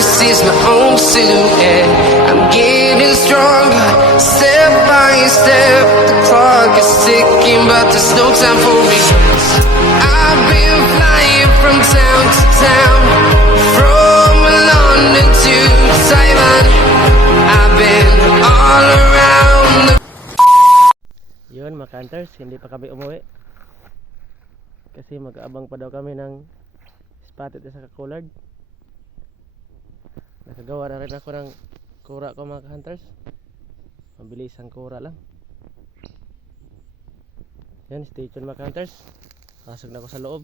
just sees my own silhouette. I'm getting stronger, step by step. The clock is ticking, but there's no time for regrets. I've been flying from town to town, from London to Taiwan. I've been all around the... Yun mga hunters, hindi pa kami umuwi kasi mag-aabang pa daw kami ng spotted sa kakulard. Nakagawa na rin ako ng kura ko mga hunters, mabilis ang kura lang. Yan, stay tuned mga hunters, pasok na ako sa loob.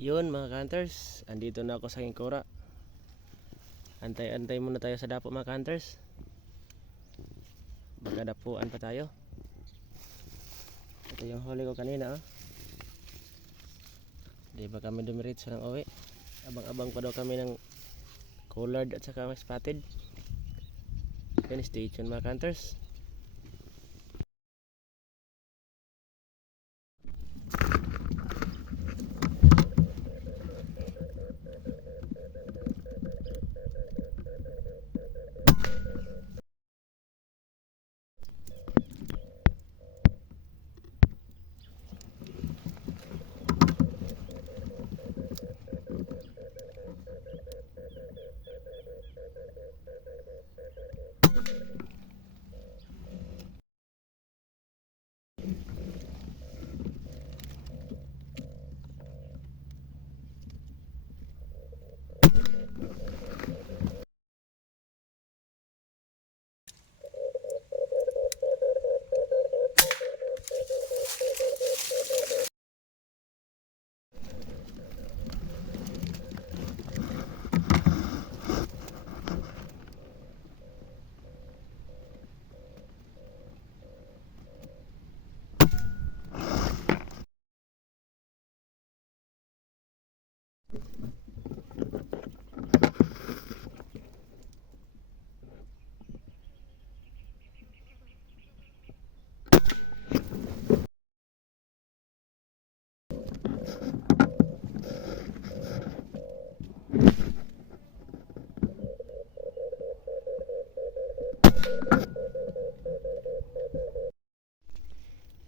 Yun mga hunters, andito na ako sa aking kura. Antay-antay muna tayo sa dapo mga hunters, baka dapuan pa tayo. Ito yung huli ko kanina, oh. Di ba kami dumiritso ng uwi? Abang-abang pa daw kami ng collared at saka spotted. Yan, stay tuned mga hunters.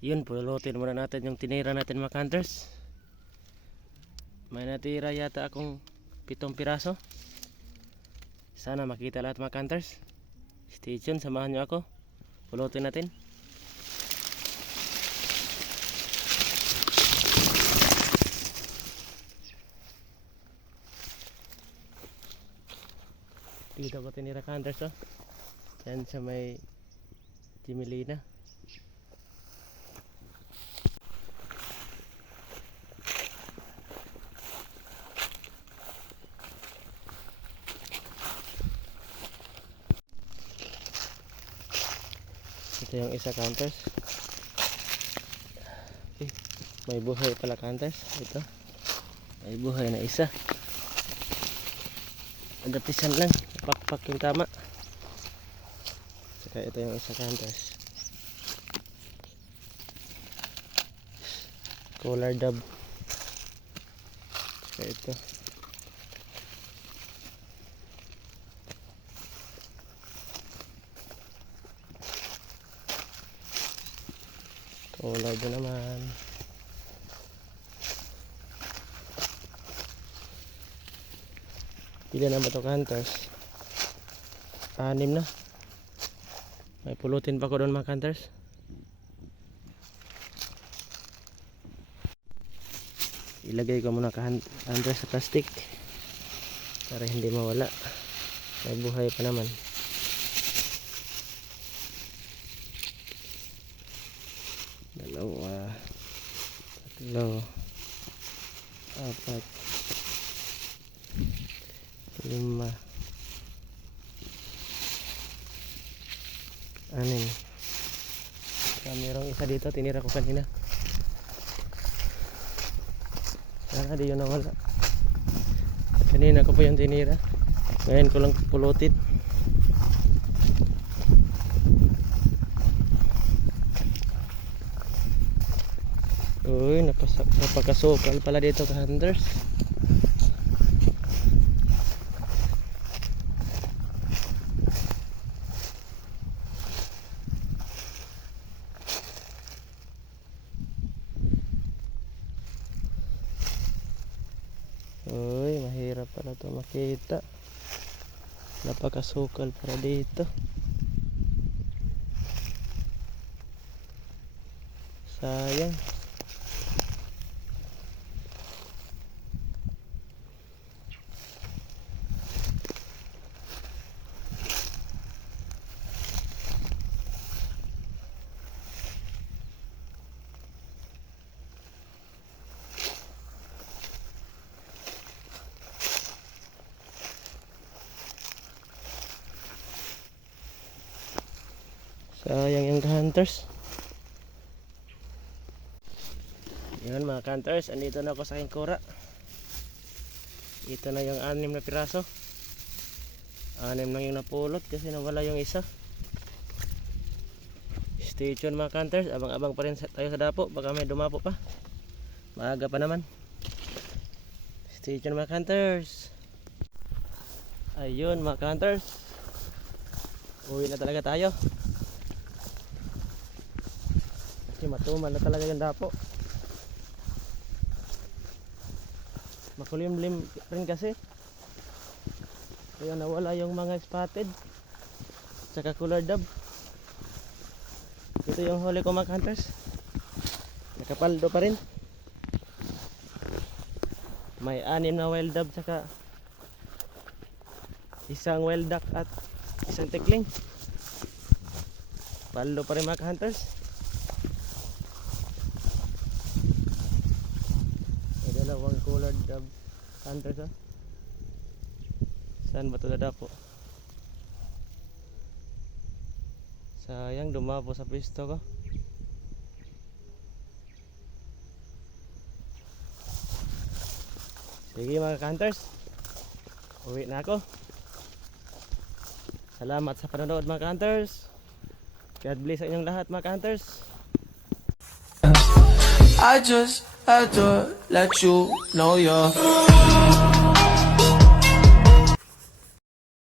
Yun, pulutin muna natin yung tinira natin mga hunters. May natira yata akong 7 piraso. Sana makita lahat mga hunters. Stay tuned, samahan nyo ako. Pulutin natin. Dito ko tinira hunters, oh. Yan sa may Jimelina. Ito yung isa hunters. May buhay pala hunters. Ito, may buhay na isa. Adatisan lang, pakpak yung tama. Saka ito yung isa hunters, collar dub. Saka ito, collar dub naman. Pila na ba ito hunters? 6 na. May pulutin pa ko doon mga hunters. Ilagay ko muna hunters sa plastic para hindi mawala. May buhay pa naman. Dalawa, tatlo, 4, 5, 6. Mayroong isa dito, tinira ko kanina. Sana di yun nawala. Kanina ko pa yung tinira, ngayon ko lang pulutin. Uy, napakasukal pala dito ka hunters. kita. Napakasukal para dito. Sayang. Sayang yung hunters. Yun mga hunters, andito na ako sa aking kura. Ito na yung 6 na piraso. 6 lang yung napulot kasi nawala yung isa. Stay tuned mga hunters, abang-abang pa rin tayo sa dapo, baka may dumapo pa. Maaga pa naman. Stay tuned mga hunters. Ayun mga hunters, uwi na talaga tayo. Kasi matumal na talaga yung dapo. Makulimlim rin kasi. Kaya nawala yung mga spotted saka colored dove. Ito yung huli ko mga hunters. Nakapaldo pa rin. May 6 na wild dove saka isang wild duck at isang tikling. Paldo pa rin mga hunters. May dalawang colored dove hunters oh. Saan ba ito dadapo? Sayang, dumapo sa pwesto ko. Sige mga hunters, uwi na ako. Salamat sa panonood mga hunters. God bless sa inyong lahat mga hunters. I just had to let you know you're